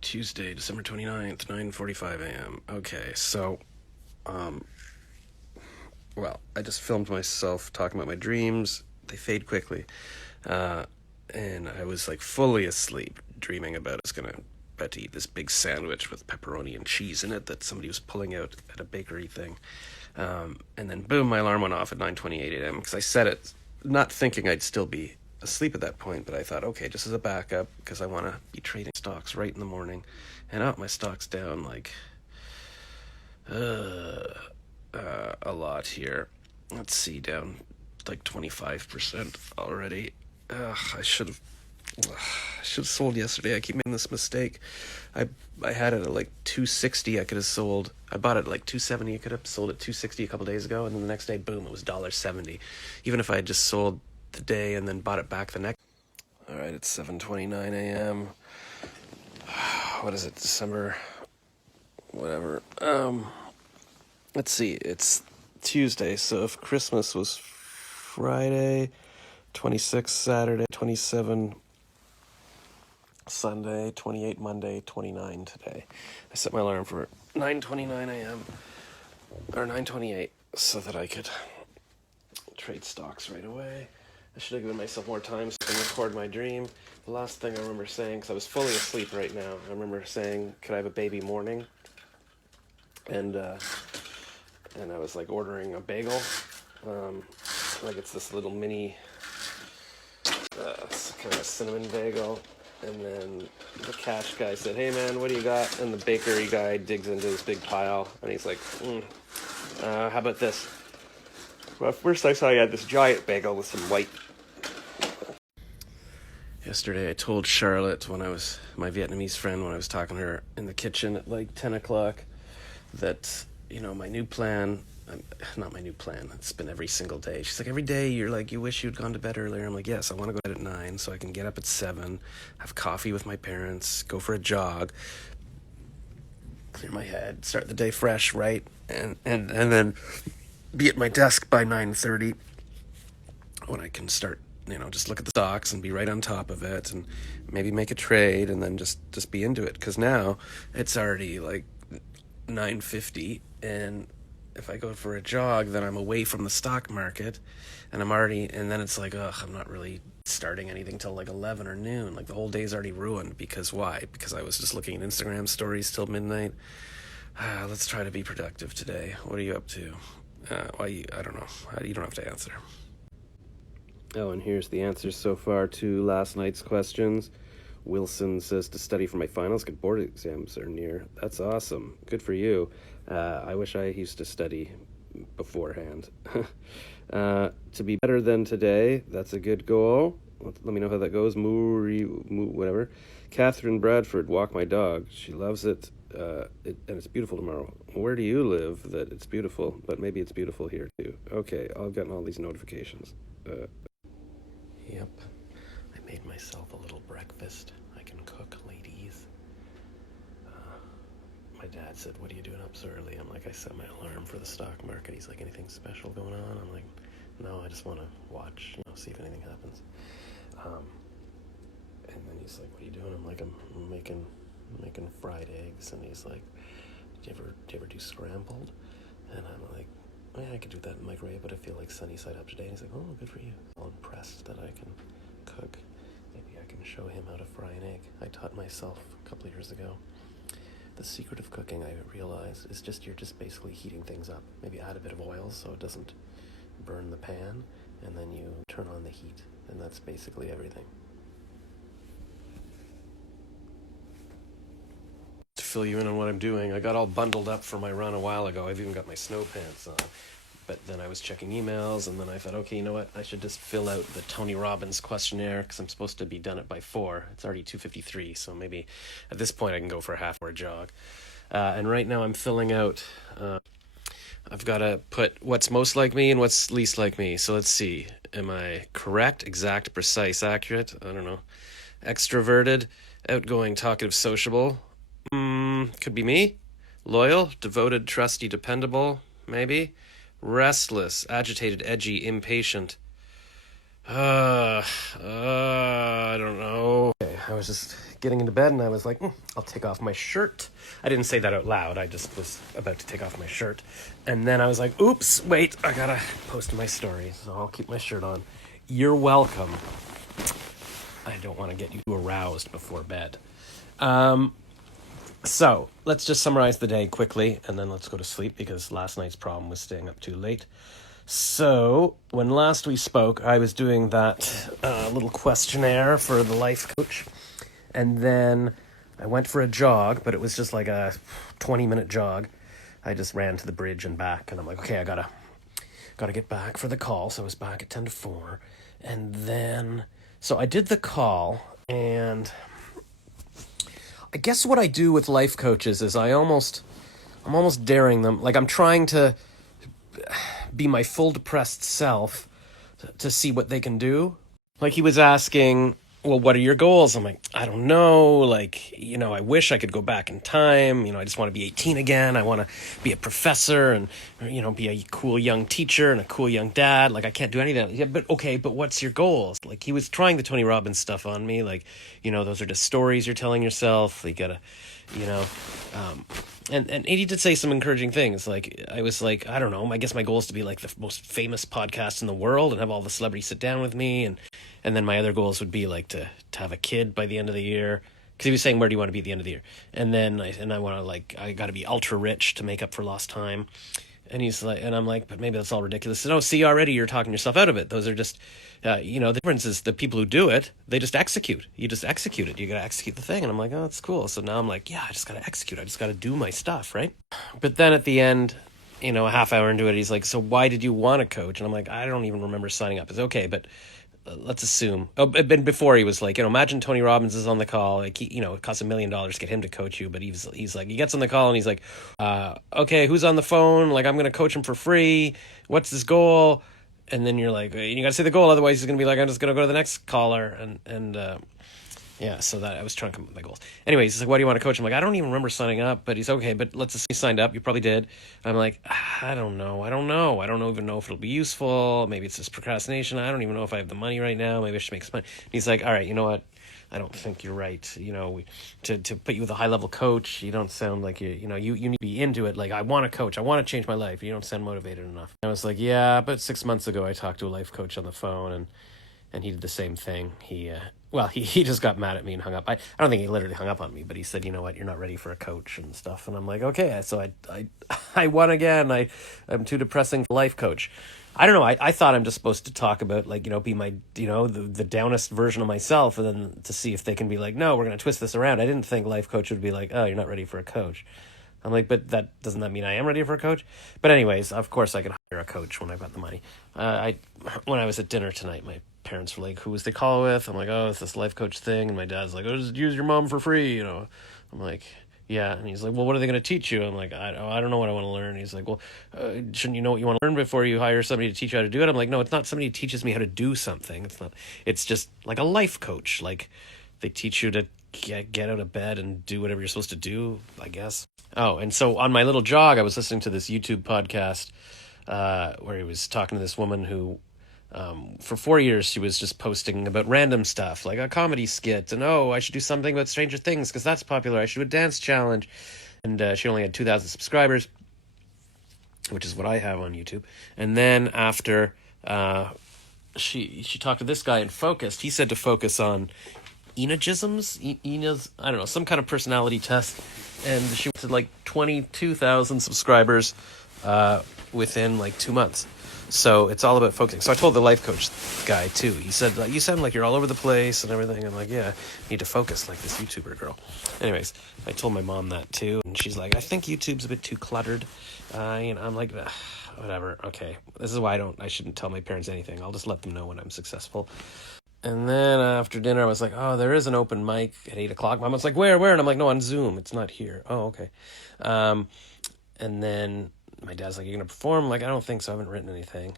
Tuesday, December 29th, 9:45 a.m. Okay, so, well, I just filmed myself talking about my dreams. They fade quickly. And I was like fully asleep, dreaming about I was about to eat this big sandwich with pepperoni and cheese in it that somebody was pulling out at a bakery thing. And then boom, my alarm went off at 9:28 a.m. because I set it not thinking I'd still be asleep at that point, but I thought, okay, just as a backup, because I want to be trading stocks right in the morning. And my stock's down like a lot here. Let's see, down like 25% already. I should have sold yesterday. I keep making this mistake. I had it at like 260. I could have sold. I bought it at like 270. I could have sold at 260 a couple days ago, and then the next day, boom, it was $1.70. Even if I had just sold the day and then bought it back the next. All right, it's 7:29 a.m. What is it? December. Whatever. Let's see. It's Tuesday, so if Christmas was Friday, 26 Saturday, 27 Sunday, 28 Monday, 29 today. I set my alarm for 9:29 a.m. or 9:28 so that I could trade stocks right away. I should have given myself more time so I can record my dream. The last thing I remember saying, because I was fully asleep right now, I remember saying, could I have a baby morning? And I was like ordering a bagel. Like it's this little mini kind of cinnamon bagel. And then the cash guy said, hey man, what do you got? And the bakery guy digs into this big pile and he's like, how about this? Well, first I saw you had this giant bagel with some white. Yesterday I told Charlotte, my Vietnamese friend, when I was talking to her in the kitchen at like 10 o'clock, that, my new plan, not my new plan, it's been every single day. She's like, every day you're like, you wish you'd gone to bed earlier. I'm like, yes, I want to go to bed at 9 so I can get up at 7, have coffee with my parents, go for a jog, clear my head, start the day fresh, right? And then be at my desk by 9:30 when I can start, just look at the stocks and be right on top of it and maybe make a trade and then just be into it. Because now it's already like 9:50 and if I go for a jog, then I'm away from the stock market and then it's like, I'm not really starting anything till like 11 or noon. Like the whole day's already ruined. Because why? Because I was just looking at Instagram stories till midnight. Let's try to be productive today. What are you up to? I don't know. You don't have to answer. Oh, and here's the answers so far to last night's questions. Wilson says to study for my finals, good board exams are near. That's awesome. Good for you. I wish I used to study beforehand. To be better than today, that's a good goal. Let me know how that goes. Whatever. Catherine Bradford, walk my dog. She loves it, and it's beautiful tomorrow. Where do you live that it's beautiful, but maybe it's beautiful here too? Okay, I've gotten all these notifications. Yep. I made myself a little breakfast. I can cook, ladies. My dad said, what are you doing up so early? I'm like, I set my alarm for the stock market. He's like, anything special going on? I'm like, no, I just want to watch, see if anything happens. And then he's like, what are you doing? I'm like, I'm making fried eggs. And he's like, do you ever do scrambled? And I'm like, oh, yeah, I could do that in the microwave, but I feel like sunny side up today. And he's like, oh, good for you. I'm all impressed that I can cook. Maybe I can show him how to fry an egg. I taught myself a couple of years ago. The secret of cooking, I realize, is you're just basically heating things up. Maybe add a bit of oil so it doesn't burn the pan, and then you turn on the heat, and that's basically everything. To fill you in on what I'm doing, I got all bundled up for my run a while ago. I've even got my snow pants on. But then I was checking emails, and then I thought, okay, you know what? I should just fill out the Tony Robbins questionnaire because I'm supposed to be done it by 4. It's already 2:53, so maybe at this point I can go for a half-hour jog. And right now I'm filling out... I've got to put what's most like me and what's least like me. So let's see. Am I correct, exact, precise, accurate? I don't know. Extroverted, outgoing, talkative, sociable. Could be me. Loyal, devoted, trusty, dependable. Maybe. Restless, agitated, edgy, impatient. I don't know. Okay, I was just getting into bed and I was like, I'll take off my shirt. I didn't say that out loud. I just was about to take off my shirt. And then I was like, oops, wait, I gotta post my story. So I'll keep my shirt on. You're welcome. I don't want to get you aroused before bed. So let's just summarize the day quickly and then let's go to sleep because last night's problem was staying up too late. So when last we spoke, I was doing that little questionnaire for the life coach. And then I went for a jog, but it was just like a 20-minute jog. I just ran to the bridge and back, and I'm like, okay, I gotta get back for the call. So I was back at 10 to 4. And then, so I did the call, and I guess what I do with life coaches is I'm almost daring them. Like I'm trying to be my full depressed self to see what they can do. Like he was asking, well, what are your goals? I'm like, I don't know. Like, I wish I could go back in time. I just want to be 18 again. I want to be a professor and, be a cool young teacher and a cool young dad. Like, I can't do any of that. Yeah, but what's your goals? Like, he was trying the Tony Robbins stuff on me. Like, those are just stories you're telling yourself. You gotta, and he did say some encouraging things. Like, I was like, I don't know. I guess my goal is to be like the most famous podcast in the world and have all the celebrities sit down with me. And then my other goals would be like to have a kid by the end of the year. Because he was saying, where do you want to be at the end of the year? And then I want to I got to be ultra rich to make up for lost time. And he's like, and I'm like, but maybe that's all ridiculous. No, see, already you're talking yourself out of it. Those are just, the difference is the people who do it, they just execute. You just execute it. You got to execute the thing. And I'm like, oh, that's cool. So now I'm like, yeah, I just got to execute. I just got to do my stuff, right? But then at the end, a half hour into it, he's like, so why did you want to coach? And I'm like, I don't even remember signing up. It's okay, but let's assume. Oh, and before he was like, imagine Tony Robbins is on the call. Like, it costs $1 million to get him to coach you, but he's like, he gets on the call and he's like, okay, who's on the phone? Like, I'm going to coach him for free. What's his goal? And then you're like, you got to say the goal. Otherwise he's going to be like, I'm just going to go to the next caller. Yeah, so that I was trying to come up with my goals. Anyways, he's like, why do you want to coach? I'm like, I don't even remember signing up, but he's okay, but let's assume you signed up. You probably did. I'm like, I don't know. I don't even know if it'll be useful. Maybe it's just procrastination. I don't even know if I have the money right now. Maybe I should make some money. And he's like, all right, you know what? I don't think you're right. To put you with a high level coach, you don't sound like you need to be into it. Like, I want to coach. I want to change my life. You don't sound motivated enough. I was like, yeah, but 6 months ago I talked to a life coach on the phone and he did the same thing. He just got mad at me and hung up. I don't think he literally hung up on me, but he said, you know what, you're not ready for a coach and stuff. And I'm like, okay. So I won again. I'm too depressing for life coach. I don't know. I thought I'm just supposed to talk about be my, the downest version of myself and then to see if they can be like, no, we're going to twist this around. I didn't think life coach would be like, oh, you're not ready for a coach. I'm like, but doesn't that mean I am ready for a coach? But anyways, of course I could hire a coach when I've got the money. When I was at dinner tonight, my parents were like, who was they call with? I'm like, oh, it's this life coach thing. And my dad's like, oh, just use your mom for free, I'm like, yeah. And he's like, well, what are they going to teach you? I'm like, I don't know what I want to learn. He's like, well, shouldn't you know what you want to learn before you hire somebody to teach you how to do it? I'm like, no, it's not somebody who teaches me how to do something. It's just like a life coach. Like they teach you to get out of bed and do whatever you're supposed to do, I guess. Oh, and so on my little jog, I was listening to this YouTube podcast where he was talking to this woman who, for 4 years, she was just posting about random stuff, like a comedy skit, and I should do something about Stranger Things because that's popular. I should do a dance challenge. And she only had 2,000 subscribers, which is what I have on YouTube. And then after she talked to this guy and focused, he said to focus on enogisms, I don't know, some kind of personality test. And she went to like 22,000 subscribers within like 2 months. So it's all about focusing. So I told the life coach guy too. He said, you sound like you're all over the place and everything. I'm like, yeah, I need to focus like this YouTuber girl. Anyways, I told my mom that too. And she's like, I think YouTube's a bit too cluttered. I'm like, whatever. Okay. This is why I shouldn't tell my parents anything. I'll just let them know when I'm successful. And then after dinner, I was like, oh, there is an open mic at 8 o'clock. Mom was like, where? And I'm like, no, on Zoom. It's not here. Oh, okay. And then my dad's like, you're going to perform? I'm like, I don't think so. I haven't written anything.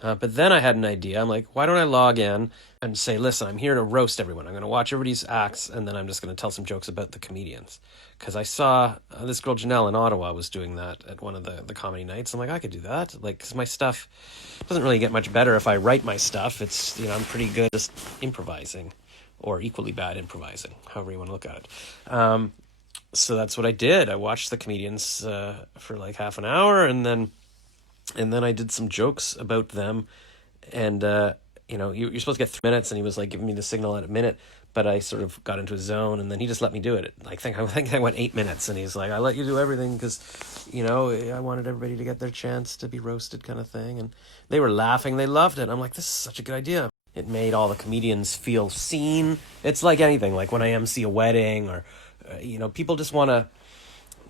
But then I had an idea. I'm like, why don't I log in and say, listen, I'm here to roast everyone. I'm going to watch everybody's acts, and then I'm just going to tell some jokes about the comedians. Because I saw this girl, Janelle, in Ottawa was doing that at one of the comedy nights. I'm like, I could do that. Like, because my stuff doesn't really get much better if I write my stuff. It's, I'm pretty good just improvising. or equally bad improvising, however you want to look at it. So that's what I did. I watched the comedians for like half an hour, and then I did some jokes about them. And you're supposed to get 3 minutes, and he was like giving me the signal at a minute, but I sort of got into a zone, and then he just let me do it. I think I went 8 minutes, and he's like, I let you do everything because I wanted everybody to get their chance to be roasted, kind of thing. And they were laughing, they loved it. I'm like, this is such a good idea. It made all the comedians feel seen. It's like anything, like when I MC a wedding, or people just want to,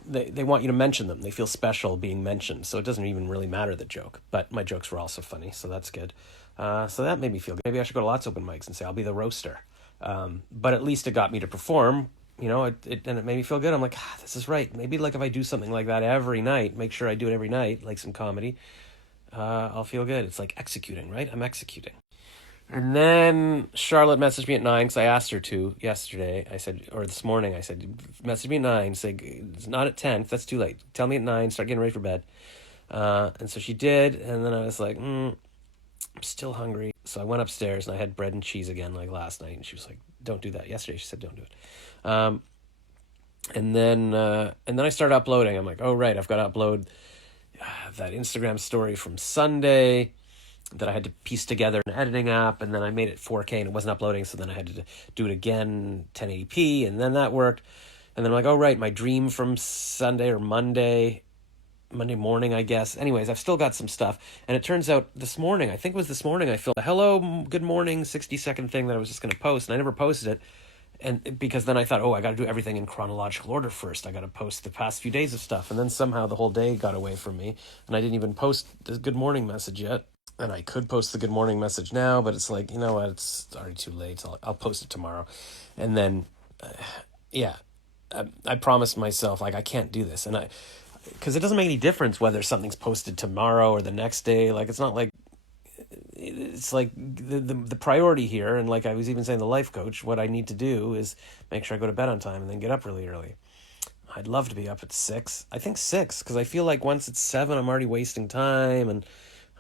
they want you to mention them. They feel special being mentioned. So it doesn't even really matter, the joke. But my jokes were also funny, so that's good. So that made me feel good. Maybe I should go to lots of open mics and say I'll be the roaster. But at least it got me to perform, and it made me feel good. I'm like, this is right. Maybe like if I do something like that every night, make sure I do it every night, like some comedy, I'll feel good. It's like executing, right? I'm executing. And then Charlotte messaged me at 9 because I asked her to yesterday. I said, or this morning, I said, message me at 9. Say, it's not at 10. That's too late. Tell me at 9. Start getting ready for bed. And so she did. And then I was like, I'm still hungry. So I went upstairs and I had bread and cheese again like last night. And she was like, don't do that. Yesterday she said, don't do it. And then I started uploading. I'm like, oh, right. I've got to upload that Instagram story from Sunday that I had to piece together an editing app, and then I made it 4K and it wasn't uploading, so then I had to do it again 1080p, and then that worked. And then I'm like, oh right, my dream from Sunday or Monday morning, I guess. Anyways, I've still got some stuff, and it turns out this morning, I think it was this morning, I filmed a hello, good morning 60-second thing that I was just going to post, and I never posted it. And because then I thought, I got to do everything in chronological order first. I got to post the past few days of stuff, and then somehow the whole day got away from me, and I didn't even post the good morning message yet. And I could post the good morning message now, but it's like, what, it's already too late. So I'll post it tomorrow. And then, I promised myself, like, I can't do this. And because it doesn't make any difference whether something's posted tomorrow or the next day. Like, it's not like, it's like the priority here. And like I was even saying, the life coach, what I need to do is make sure I go to bed on time and then get up really early. I'd love to be up at 6. I think 6, because I feel like once it's 7, I'm already wasting time, and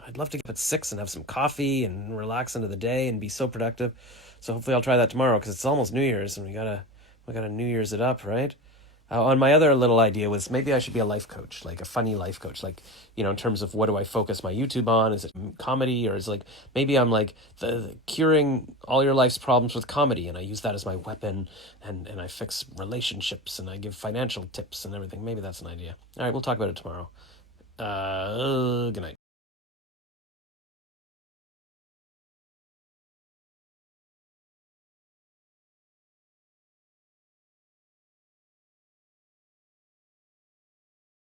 I'd love to get up at 6 and have some coffee and relax into the day and be so productive. So hopefully I'll try that tomorrow, because it's almost New Year's and we gotta New Year's it up, right? On my other little idea was maybe I should be a life coach, like a funny life coach, like, in terms of what do I focus my YouTube on? Is it comedy, or is like maybe I'm like the curing all your life's problems with comedy, and I use that as my weapon, and I fix relationships and I give financial tips and everything. Maybe that's an idea. All right, we'll talk about it tomorrow. Good night.